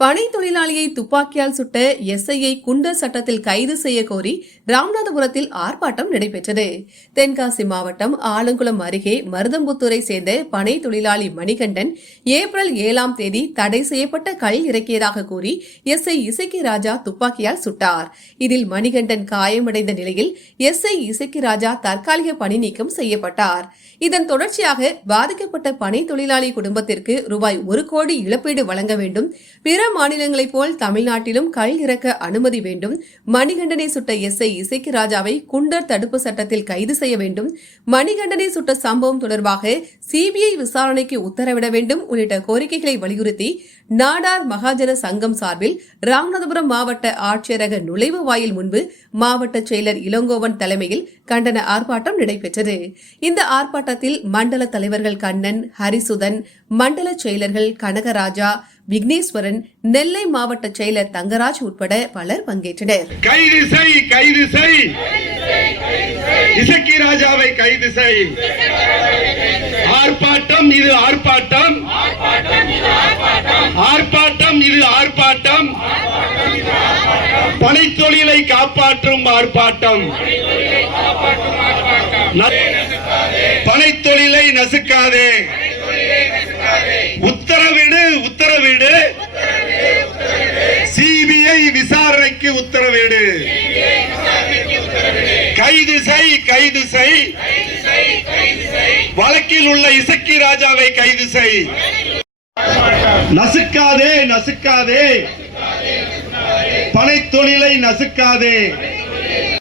பனை தொழிலாளியை துப்பாக்கியால் சுட்ட எஸ்ஐயை குண்டர் சட்டத்தில் கைது செய்ய கோரி ராமநாதபுரத்தில் ஆர்ப்பாட்டம் நடைபெற்றது. தென்காசி மாவட்டம் ஆலங்குளம் அருகே மருதம்புத்தூரை சேர்ந்த பனை தொழிலாளி மணிகண்டன் ஏப்ரல் 7ஆம் தேதி தடை செய்யப்பட்ட கல் இறக்கியதாக கூறி எஸ்ஐ இசக்கி ராஜா துப்பாக்கியால் சுட்டார். இதில் மணிகண்டன் காயமடைந்த நிலையில் எஸ்ஐ இசக்கி ராஜா தற்காலிக பணி நீக்கம் செய்யப்பட்டார். இதன் தொடர்ச்சியாக பாதிக்கப்பட்ட பனை தொழிலாளி குடும்பத்திற்கு ரூபாய் 1 கோடி இழப்பீடு வழங்க வேண்டும். பிற மாநிலங்களைப் போல் தமிழ்நாட்டிலும் கல் இறக்க அனுமதி வேண்டும். மணிகண்டனை சுட்ட எஸ்ஐ இசக்கி ராஜாவை குண்டர் தடுப்பு சட்டத்தில் கைது செய்ய வேண்டும். மணிகண்டனை சுட்ட சம்பவம் தொடர்பாக சிபிஐ விசாரணைக்கு உத்தரவிட வேண்டும் உள்ளிட்ட கோரிக்கைகளை வலியுறுத்தி நாடார் மகாஜன சங்கம் சார்பில் ராமநாதபுரம் மாவட்ட ஆட்சியரக நுழைவு வாயில் முன்பு மாவட்ட செயலர் இளங்கோவன் தலைமையில் கண்டன ஆர்ப்பாட்டம் நடைபெற்றது. இந்த ஆர்ப்பாட்டத்தில் மண்டல தலைவர்கள் கண்ணன், ஹரிசுதன், மண்டல செயலர்கள் கனகராஜா, விக்னேஸ்வரன், நெல்லை மாவட்ட செயலர் தங்கராஜ் உட்பட பலர் பங்கேற்றனர். கைது செய், கைது செய், இசக்கி ராஜாவை கைது செய். ஆர்ப்பாட்டம் இது ஆர்ப்பாட்டம், ஆர்ப்பாட்டம் இது ஆர்ப்பாட்டம், பனை தொழிலை காப்பாற்றும் ஆர்ப்பாட்டம். பனை தொழிலை நசுக்காதே, உத்தரவிடு, உத்தரவிடு, சிபிஐ விசாரணைக்கு உத்தரவிடு, கைது செய், கைது செய், வழக்கில் உள்ள இசக்கி ராஜாவை கைது செய். நசுக்காதே, நசுக்காதே, பனை தொழிலை நசுக்காதே.